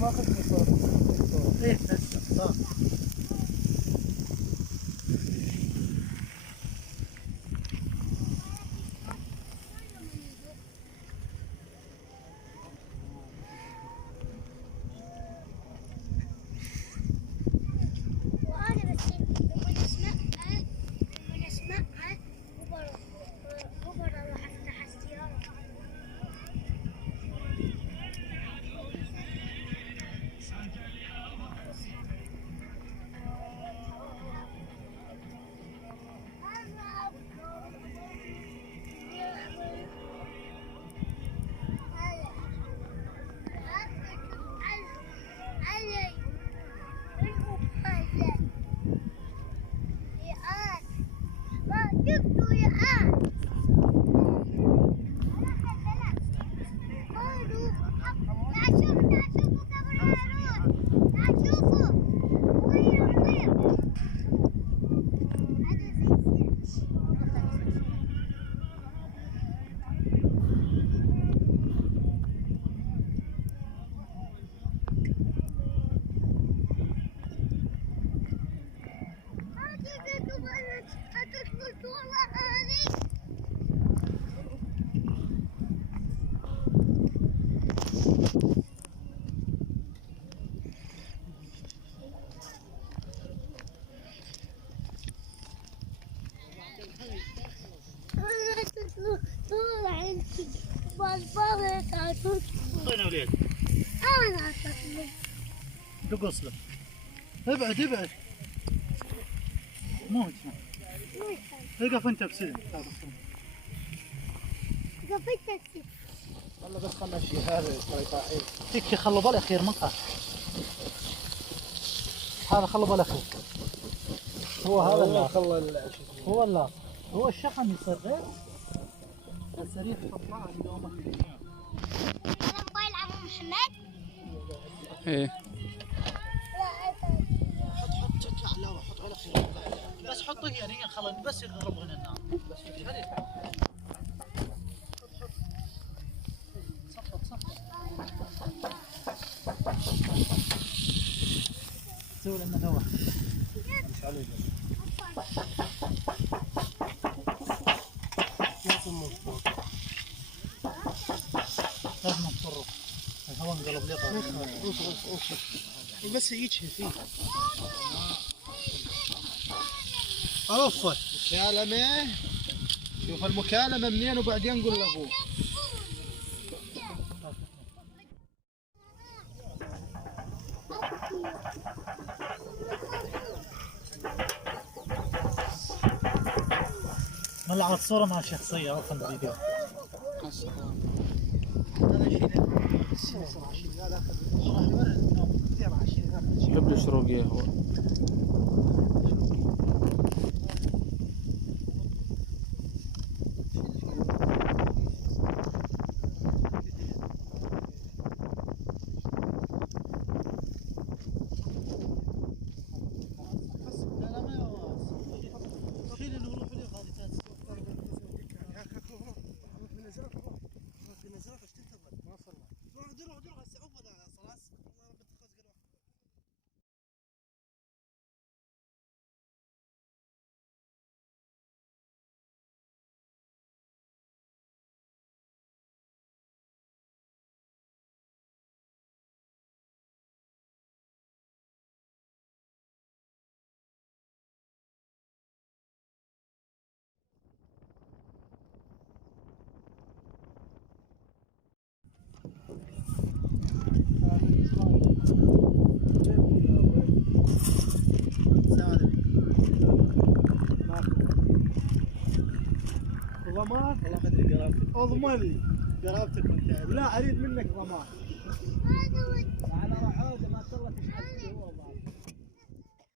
ما اخذت صورة. ايه بس صح. وين وليد؟ أنا أطلع. تقص له. ابعد ابعد. مو هيك. اقف انت بسلم. اقف انت بسلم. والله بس خلنا الشيء هذا يطيح. فيك شيء خلوا بالاخير منقص. هذا خلوا بالاخير. هو هذا اللي خلى هو لا هو الشحن يصير غير السريع تطلع دوامك. موبايل عمو محمد؟ ايه حط تطلع لا حط على خير بس حطه يعني خلنا بس يغرب هنا النار بس هذه صفط سوي لنا نوع مش عليه لازم نفرغ الهواء انقلب لي بس يجي فيه اوف مكالمة شوف المكالمة منين وبعدين نقول لابوه ملعت صورة مع شخصية أصلا فيديو جيب لي شروق قهوة ضمان؟ والله ما ادري قرابتك اضمن لي قرابتك وانت لا اريد منك ضمان انا راح عوده ما تطلع تشحن